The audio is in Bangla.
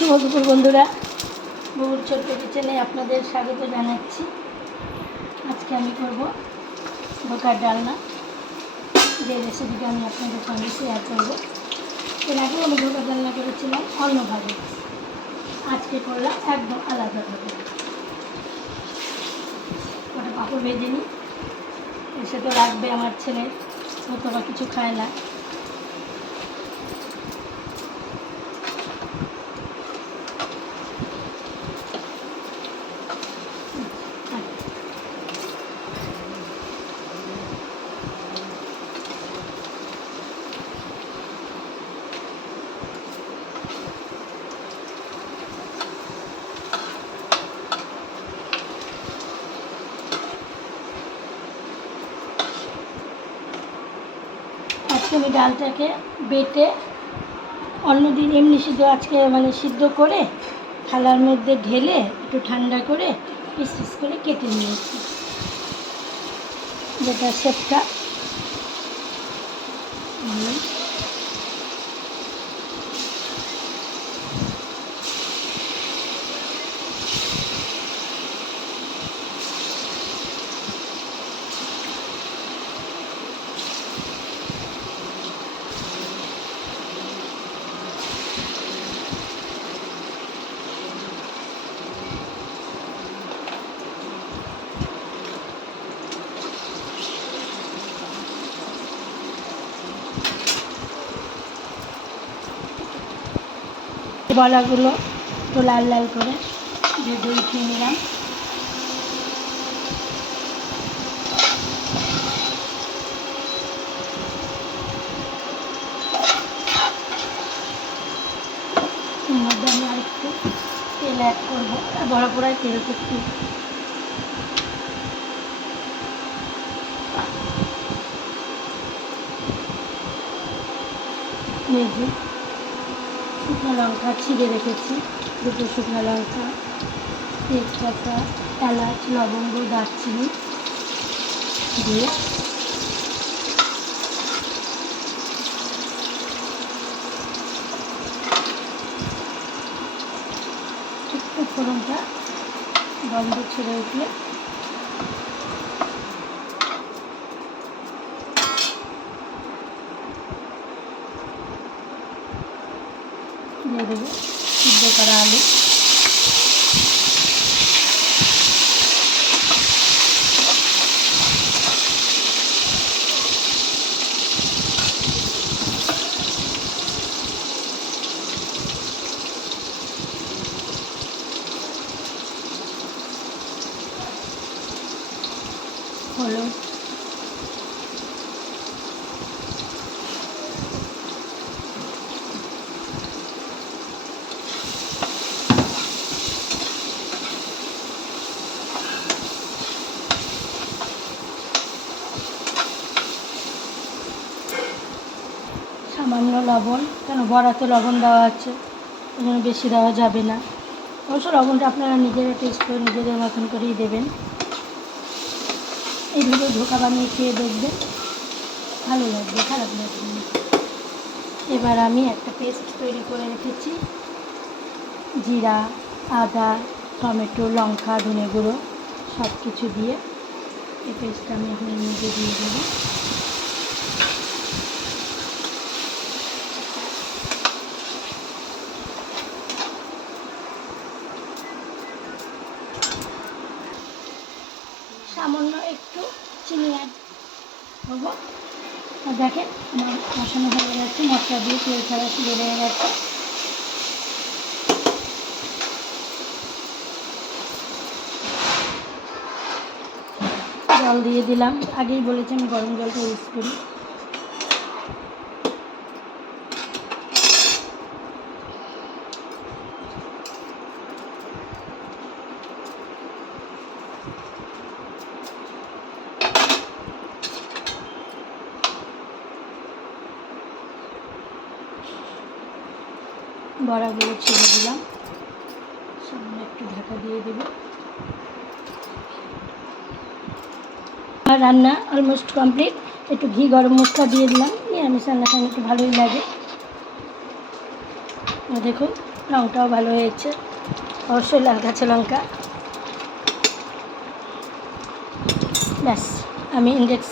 শুভ দুপুর বন্ধুরা, বউর ছোট্ট কিচেনে আপনাদের স্বাগত জানাচ্ছি। আজকে আমি করব ধোকার ডালনা, যে রেসিপিটা আমি আপনাদের সঙ্গে শেয়ার করবো। এর আগেও আমি ধোকার ডালনা করেছিলাম অন্যভাবে, আজকে করলাম একদম আলাদাভাবে। ওটা পাঁপড় ভেজে নিই, এসে তো রাখবে আমার ছেলে, হয়তো বা কিছু খায় না। আজকে আমি ডালটাকে বেটে, অন্যদিন এমনি সিদ্ধ, আজকে সিদ্ধ করে থালার মধ্যে ঢেলে একটু ঠান্ডা করে পিস পিস করে কেটে নিয়েছি, যেটা শেপটা বলাগুলো একটু লাল লাল করে ভেজে উঠিয়ে নিলাম। এর মধ্যে আমি আরেকটু তেল অ্যাড করবো, বড়া পোড়ায় তেলটা একটু ভেজে শুকনো লঙ্কা ছিঁড়ে রেখেছি, দুটো শুকনো লঙ্কা, তেজপাতা, এলাচ, লবঙ্গ, দারচিনি দিয়ে একটু ফোড়নটা গন্ধ ছেড়ে উঠলে দিয়ে দেবো সিদ্ধ করা আলু। হলুদ, সামান্য লবণ, কেন বড়াতে লবণ দেওয়া আছে, ওই জন্য বেশি দেওয়া যাবে না। অবশ্য লবণটা আপনারা নিজেরা টেস্ট করে নিজেদের মতন করেই দেবেন। এইভাবে ধোকা বানিয়ে খেয়ে দেখবেন, ভালো লাগবে, খারাপ লাগবে না। এবার আমি একটা পেস্ট তৈরি করে রেখেছি, জিরা, আদা, টমেটো, লঙ্কা, ধনে গুঁড়ো সব কিছু দিয়ে এই পেস্টটা আমি এখন মধ্যে দিয়ে দেবো। সামান্য একটু চিনি অ্যাড করবো। দেখেন আমার কষানো হয়ে গেছে, মশলা দিয়ে তেল ছাড়া শুরু হয়ে গেছে। জল দিয়ে দিলাম, আগেই বলেছি আমি গরম জলটা ইউজ করি। বড়াগুলো ছেড়ে দিলাম, সামনে একটু ঢাকা দিয়ে দেবো। আমার রান্না অলমোস্ট কমপ্লিট। একটু ঘি গরম মশলা দিয়ে দিলাম, নিরামিষ রান্নার সঙ্গে একটু ভালোই লাগে। দেখুন রঙটাও ভালো হয়েছে, অবশ্যই লাল কাঁচা লঙ্কা। ব্যাস, আমি ইন্ডেক্স